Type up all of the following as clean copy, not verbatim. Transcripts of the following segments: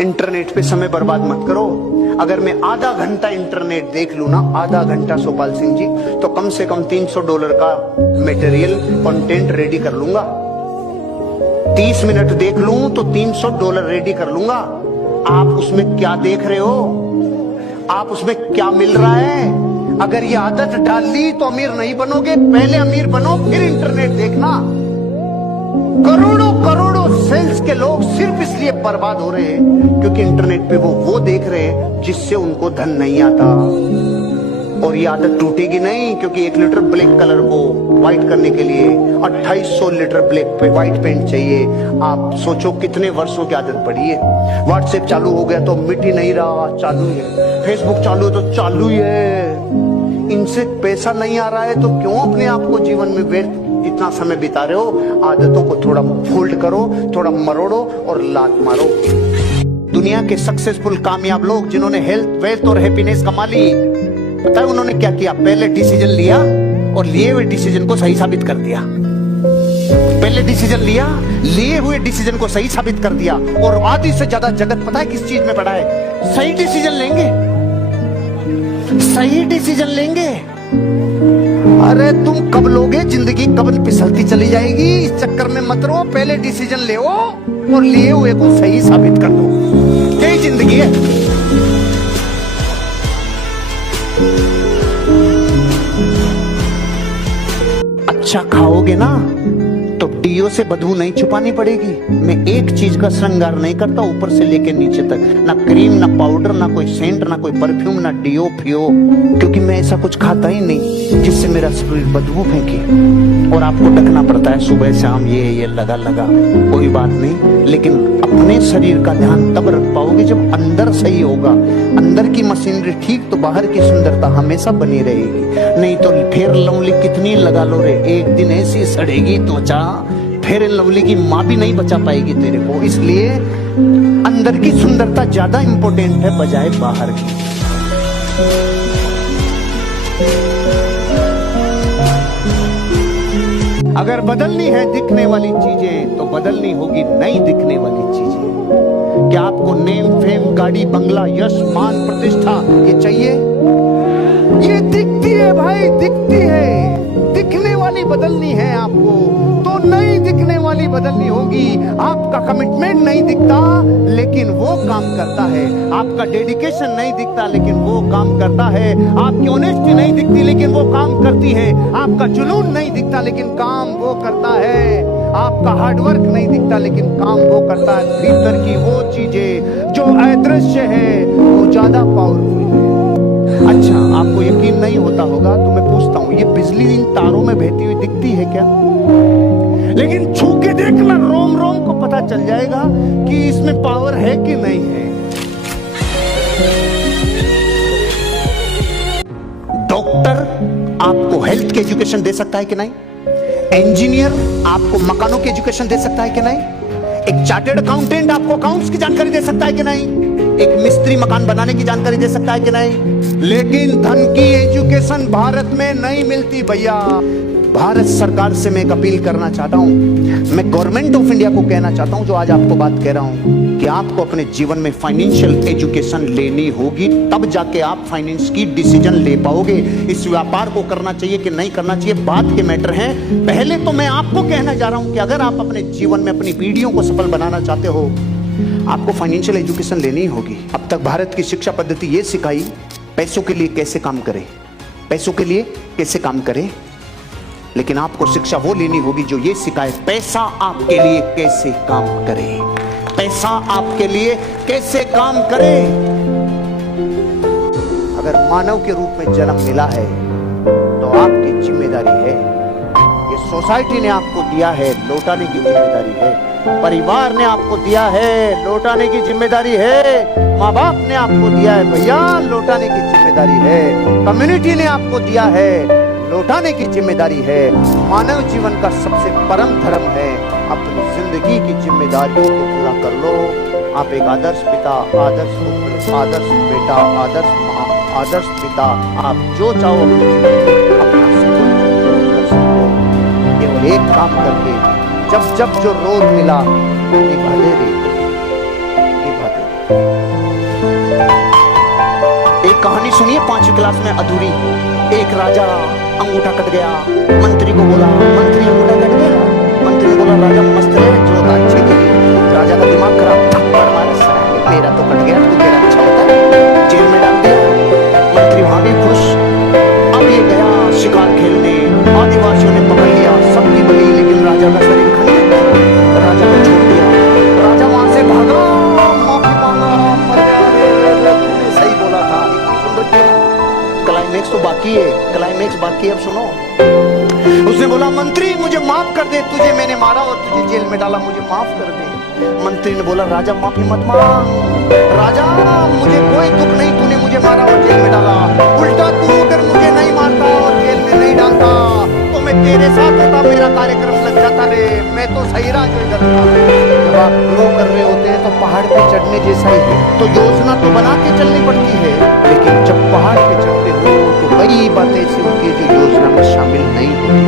Internet पे समय बर्बाद मत करो। अगर मैं आधा घंटा इंटरनेट देख लूं ना, आधा घंटा सुपाल सिंह जी, तो कम से कम $300 का मटेरियल कंटेंट रेडी कर लूंगा। 30 मिनट देख लूं तो $300 रेडी कर लूंगा। आप उसमें क्या देख रहे हो? आप उसमें क्या मिल रहा है? अगर ये आदत डाल ली तो अमीर नहीं बनोगे। पहले अमीर बनो, फिर इंटरनेट देखना। करोड़ों करोड़ों सेल्स के लोग सिर्फ इसलिए बर्बाद हो रहे हैं क्योंकि इंटरनेट पे वो देख रहे हैं जिससे उनको धन नहीं आता। और ये आदत टूटेगी नहीं, क्योंकि 1 लीटर ब्लैक कलर को व्हाइट करने के लिए 2800 लीटर ब्लैक पे व्हाइट पेंट चाहिए। आप सोचो कितने वर्षों की आदत पड़ी है। व्हाट्सएप चालू हो गया तो मिट ही नहीं रहा, चालू है। फेसबुक चालू है तो चालू ही है। इनसे पैसा नहीं आ रहा है तो क्यों अपने आप को जीवन में व्यर्थ इतना समय बिता रहे हो? आदतों को थोड़ा फोल्ड करो, थोड़ा मरोड़ो और लात मारो। दुनिया के सक्सेसफुल कामयाब लोग जिन्होंने हेल्थ, वेल्थ और हैप्पीनेस कमा ली, पता है उन्होंने क्या किया? पहले डिसीजन लिया और लिए हुए डिसीजन को सही साबित कर दिया। पहले डिसीजन लिया, लिए हुए डिसीजन को सही साबित कर दिया। और आधी से ज्यादा जगत पता है किस चीज में पड़ा है? सही डिसीजन लेंगे, सही डिसीजन लेंगे। अरे तुम कब लोगे? जिंदगी कब फिसलती चली जाएगी। इस चक्कर में मत रहो, पहले डिसीजन ले और लिए हुए को सही साबित कर दो। यही जिंदगी है। अच्छा खाओगे ना तो डीओ से बदबू नहीं छुपानी पड़ेगी। मैं एक चीज का श्रृंगार नहीं करता ऊपर से लेकर नीचे तक, ना क्रीम, ना पाउडर, ना कोई सेंट, ना कोई परफ्यूम, ना डीओ फियो, क्योंकि मैं ऐसा कुछ खाता ही नहीं जिससे मेरा शरीर बदबू फेंके। और आपको डकना पड़ता है सुबह शाम, ये लगा कोई बात नहीं, लेकिन अपने शरीर का ध्यान तब रख पाओगे जब अंदर सही होगा। अंदर की मशीनरी ठीक तो बाहर की सुंदरता हमेशा बनी रहेगी। नहीं तो फेयर लवली कितनी लगा लो रे, एक दिन ऐसी सड़ेगी त्वचा, फेयर लवली की माँ भी नहीं बचा पाएगी तेरे को। इसलिए अंदर की सुंदरता ज्यादा इंपॉर्टेंट है बजाय बाहर की। अगर बदलनी है दिखने वाली चीजें तो बदलनी होगी नहीं दिखने वाली चीजें। क्या आपको नेम, फेम, गाड़ी, बंगला, यश, मान, प्रतिष्ठा ये चाहिए? ये दिखती है भाई, दिखती है। दिखने वाली बदलनी है आपको तो नहीं दिखने वाली बदलनी होगी। आपका कमिटमेंट नहीं दिखता लेकिन वो काम करता है। आपका डेडिकेशन नहीं दिखता लेकिन वो काम करता है। आपकी ऑनेस्टी नहीं दिखती लेकिन वो काम करती है। आपका जुनून नहीं दिखता लेकिन काम वो करता है। आपका हार्डवर्क नहीं दिखता लेकिन काम वो करता है। भीतर की वो चीजें जो अदृश्य है वो ज्यादा पावरफुल है। अच्छा, आपको यकीन नहीं होता होगा तो मैं पूछता हूँ, ये बिजली इन तारों में बहती हुई दिखती है क्या? लेकिन छू के देखना, रोम रोम को पता चल जाएगा कि इसमें पावर है कि नहीं है। डॉक्टर आपको हेल्थ की एजुकेशन दे सकता है कि नहीं? इंजीनियर आपको मकानों की एजुकेशन दे सकता है कि नहीं? एक चार्टर्ड अकाउंटेंट आपको अकाउंट्स की जानकारी दे सकता है कि नहीं? एक मिस्त्री मकान बनाने की जानकारी दे सकता है कि नहीं? लेकिन धन की एजुकेशन भारत में नहीं मिलती भैया। भारत सरकार से मैं एक अपील करना चाहता हूं, मैं गवर्नमेंट ऑफ इंडिया को कहना चाहता हूं, जो आज आपको बात कह रहा हूं, कि आपको अपने जीवन में फाइनेंशियल एजुकेशन लेनी होगी, तब जाके आप फाइनेंस की डिसीजन ले पाओगे। इस व्यापार को करना चाहिए कि नहीं करना चाहिए बात के मैटर हैं। पहले तो मैं आपको कहना चाह रहा हूं कि अगर आप अपने जीवन में अपनी पीढ़ियों को सफल बनाना चाहते हो, आपको फाइनेंशियल एजुकेशन लेनी होगी। अब तक भारत की शिक्षा पद्धति ये सिखाई पैसों के लिए कैसे काम करें, पैसों के लिए कैसे काम करें, लेकिन आपको शिक्षा वो लेनी होगी जो ये सिखाए पैसा आपके लिए कैसे काम करे, पैसा आपके लिए कैसे काम करे। अगर मानव के रूप में जन्म मिला है तो आपकी जिम्मेदारी है, ये सोसाइटी ने आपको दिया है, लौटाने की जिम्मेदारी है। परिवार ने आपको दिया है, लौटाने की जिम्मेदारी है। माँ बाप ने आपको दिया है भैया, लौटाने की जिम्मेदारी है। कम्युनिटी ने आपको दिया है, लौटाने की जिम्मेदारी है। मानव जीवन का सबसे परम धर्म है अपनी जिंदगी की जिम्मेदारी को पूरा कर लो। आप एक आदर्श पिता, आदर्श पुत्र, आदर्श बेटा, आदर्श माँ, आदर्श पिता, आप जो चाहो अपना केवल एक काम करके, जब जब जो रोग मिला निभा दे रे, निभा दे। कहानी सुनिए 5वीं क्लास में अधूरी। एक राजा अंगूठा कट गया, मंत्री को बोला मंत्री अंगूठा कट गया। मंत्री ने बोला राजा मस्त है, जो होता अच्छे के लिए। राजा का दिमाग खराब, थप्पड़ मारा, साले मेरा तो कट गया, तू तेरा अच्छा होता है। जेल में डाल दिया। मंत्री वहां भी खुश। अब ये गया शिकार खेलने, आदिवासियों ने पकड़ लिया, सबकी बली, लेकिन राजा का शरीर खंडित। राजा को छोड़ दिया। राजा वहां से भागा, माफी मांगा, मर गया, रे तूने सही बोला था। इतनी सुंदर क्यों? क्लाइमेक्स तो बाकी है, क्लाइमेक्स बाकी है, अब सुनो। उसने बोला मंत्री मुझे माफ कर दे, तुझे मैंने मारा और तुझे जेल में डाला, मुझे माफ कर दे। मंत्री ने बोला राजा माफी मत मांग, राजा मुझे कोई दुख नहीं, तूने मुझे मारा और जेल में डाला। उल्टा तू अगर मुझे नहीं मारता और जेल में नहीं डालता तो मैं तेरे साथ होता, मेरा कार्यक्रम लग जाता रे, मैं तो सही राज हो जाता। जब आप ग्रो कर रहे होते हैं तो पहाड़ पे चढ़ने जैसा ही है, तो योजना तो बना के चलनी पड़ती है, लेकिन जब पहाड़ पे चढ़ते हो तो कई बातें ऐसी होती है जो योजना में शामिल नहीं होती।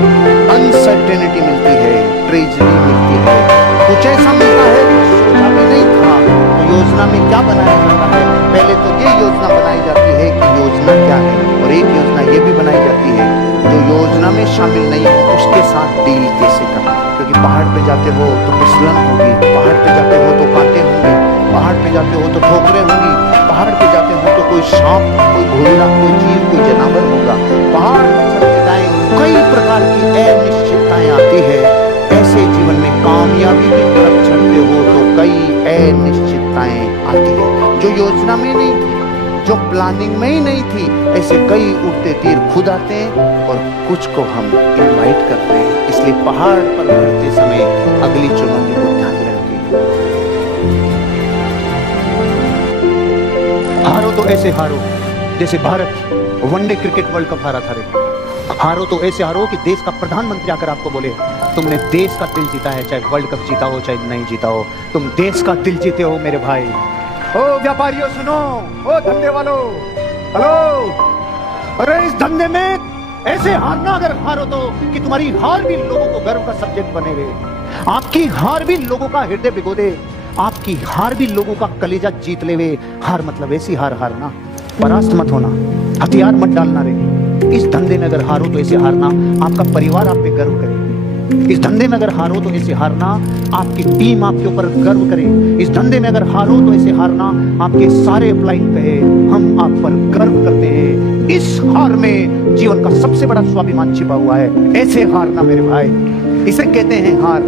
अनसर्टेनिटी मिलती है, ट्रेजरी मिलती है, कुछ ऐसा मिलता है जो सोचा भी नहीं था। तो योजना में क्या बनाया जाता है? पहले तो ये योजना बनाई जाती है कि योजना क्या है, और एक योजना ये भी बनाई जाती है जो योजना में शामिल नहीं हो उसके साथ डील कैसे करना। क्योंकि पहाड़ पे जाते हो तो फिसलन होगी, पहाड़ पे जाते हो तो कांटे होंगे, पहाड़ पे जाते हो तो ठोकरें होंगी, पहाड़ पे जाते हो तो कोई सांप, कोई घोड़ा, कोई जीव, कोई जानवर होगा। पहाड़ पे चढ़ते जाए कई प्रकार की अनिश्चितताएं आती है। ऐसे जीवन में कामयाबी की तरफ चढ़ते हो तो कई अनिश्चितताएं आती है जो योजना में नहीं थी, जो प्लानिंग में ही नहीं थी। ऐसे कई उड़ते तीर खुद आते हैं और कुछ को हम इनवाइट करते हैं। इसलिए पहाड़ पर चढ़ते समय अगली चुनौती को ध्यान में रखिए। हारो तो ऐसे हारो जैसे Bharat one day cricket world cup हारा था रे। हारो तो ऐसे हारो कि देश का प्रधानमंत्री आकर आपको बोले तुमने देश का दिल जीता है, चाहे वर्ल्ड कप जीता हो चाहे नहीं जीता हो, तुम देश का दिल जीते हो मेरे भाई। ओ व्यापारियों सुनो, ओ धंधे वालों, हेलो, अरे इस धंधे में ऐसे हारना अगर हारो तो कि तुम्हारी हार भी लोगों को गर्व का सब्जेक्ट बने रहे, आपकी हार भी लोगों का हृदय भिगो दे, आपकी हार भी लोगों का कलेजा जीत ले वे। हार मतलब ऐसी हार हारना, परास्त मत होना, हथियार मत डालना रे। इस धंधे में अगर हारो तो ऐसे हारना आपका परिवार आप पे गर्व करे। इस धंधे में अगर हारो तो ऐसे हारना आपकी टीम आपके ऊपर गर्व करे। इस धंधे में अगर हारो तो ऐसे हारना आपके सारे अपलाइन कहे हम आप पर गर्व करते हैं। इस हार में जीवन का सबसे बड़ा स्वाभिमान छिपा हुआ है। ऐसे हारना मेरे भाई, इसे कहते हैं हार।